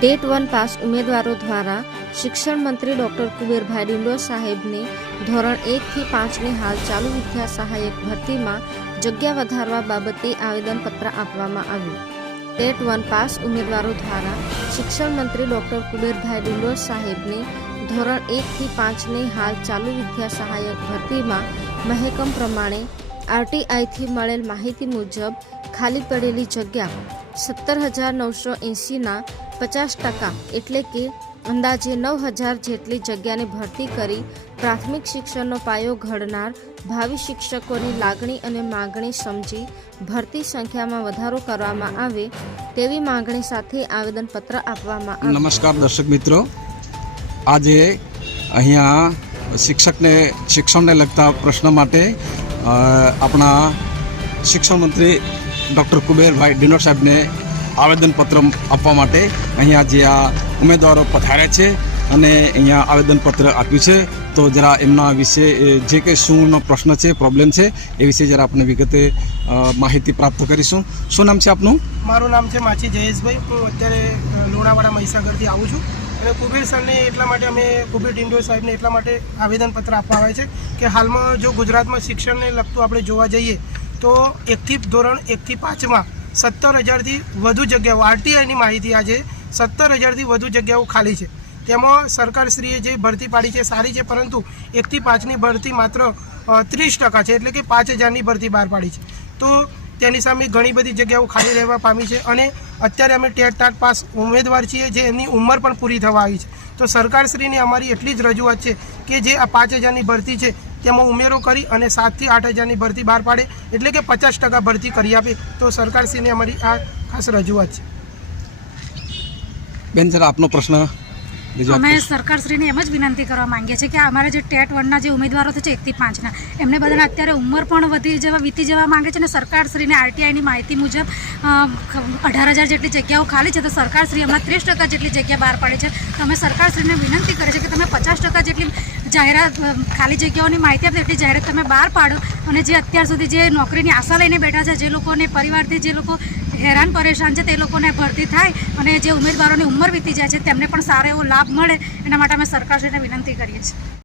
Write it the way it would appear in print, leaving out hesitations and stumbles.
TET 1 pass ઉમેદવારો દ્વારા શિક્ષણ મંત્રી ડોક્ટર કુબેરભાઈ ડિંડોર સાહેબને ધોરણ 1 થી 5ની હાલ ચાલુ વિદ્યા સહાયક ભરતીમાં જગ્યા વધારવા બાબતે આવેદનપત્ર આપવામાં આવ્યું। ટેટ 1 પાસ ઉમેદવારો દ્વારા શિક્ષણ મંત્રી ડોક્ટર કુબેરભાઈ ડિંડોર સાહેબને ધોરણ 1 થી 5ની હાલ ચાલુ વિદ્યા સહાયક ભરતીમાં મહેકમ પ્રમાણે આરટીઆઈથી મળેલ માહિતી મુજબ ખાલી પડેલી જગ્યા 17,980ના 50% એટલે કે અંદાજે 9,000 જેટલી જગ્યાને ભરતી કરી પ્રાથમિક શિક્ષણનો પાયો ઘડનાર ભાવિ શિક્ષકોની લાગણી અને માંગણી સમજી ભરતી સંખ્યામાં વધારો કરવામાં આવે તેવી માંગણી સાથે આવેદનપત્ર આપવામાં આવ્યું। નમસ્કાર દર્શક મિત્રો, આજે અહીંયા શિક્ષણને લગતા પ્રશ્ન માટે આપણા શિક્ષણ મંત્રી ડૉક્ટર કુબેરભાઈ ડિંડોર સાહેબને આવેદનપત્ર આપવા માટે અહીંયા જે આ ઉમેદવારો પધાર્યા છે અને અહીંયા આવેદનપત્ર આપ્યું છે, તો જરા એમના વિશે જે કંઈ શુંનો પ્રશ્ન છે, પ્રોબ્લેમ છે, એ વિશે જરા આપણે વિગતે માહિતી પ્રાપ્ત કરીશું। શું નામ છે આપનું? મારું નામ છે માછી જયેશભાઈ। હું અત્યારે લોણાવાડા મહીસાગરથી આવું છું અને કુબેર સરને એટલા માટે અમે કુબેર ડિંડોર સાહેબને એટલા માટે આવેદનપત્ર આપવા આવે છે કે હાલમાં જો ગુજરાતમાં શિક્ષણને લગતું આપણે જોવા જઈએ તો ધોરણ 1 થી 5માં 17,000થી વધુ જગ્યાઓ, આરટીઆઈની માહિતી આજે 17,000થી વધુ જગ્યાઓ ખાલી છે। તેમાં સરકારશ્રીએ જે ભરતી પાડી છે સારી છે, પરંતુ 1 થી 5ની ભરતી માત્ર 30% છે, એટલે કે 5,000ની ભરતી બહાર પાડી છે। તો તેની સામે ઘણી બધી જગ્યાઓ ખાલી રહેવા પામી છે અને અત્યારે અમે ટેટ પાસ ઉમેદવાર છીએ જે એમની ઉંમર પણ પૂરી થવા આવી છે। તો સરકારશ્રીની અમારી એટલી જ રજૂઆત છે કે જે આ 5,000ની ભરતી છે તેમાં ઉમેરો કરી અને 7,000થી 8,000ની ભરતી બહાર પાડે, એટલે કે 50% ભરતી કરી આપે। તો સરકારશ્રીની અમારી આ ખાસ રજૂઆત છે। બેન, જરા આપનો પ્રશ્ન। અમે સરકારશ્રીને એમ જ વિનંતી કરવા માંગીએ છીએ કે અમારે જે ટેટ 1ના જે ઉમેદવારો છે 1 થી 5ના, એમને બધાને અત્યારે ઉંમર પણ વીતી જવા માંગે છે અને સરકારશ્રીને આરટીઆઈની માહિતી મુજબ 18,000 જેટલી જગ્યાઓ ખાલી છે, તો સરકારશ્રી હમણાં 30% જેટલી જગ્યા બહાર પાડી છે। તો અમે સરકારશ્રીને વિનંતી કરીએ છીએ કે તમે 50% જેટલી જાહેરાત ખાલી જગ્યાઓની માહિતી આપે એટલી જાહેરાત તમે બહાર પાડો અને જે અત્યાર સુધી જે નોકરીની આશા લઈને બેઠા છે, જે લોકોને પરિવારથી જે લોકો હેરાન પરેશાન છે, તે લોકોને ભરતી થાય અને જે ઉમેદવારોની ઉંમર વીતી જાય છે તેમને પણ સારો એવો લાભ મળે, એના માટે અમે સરકારશ્રીને વિનંતી કરીએ છીએ।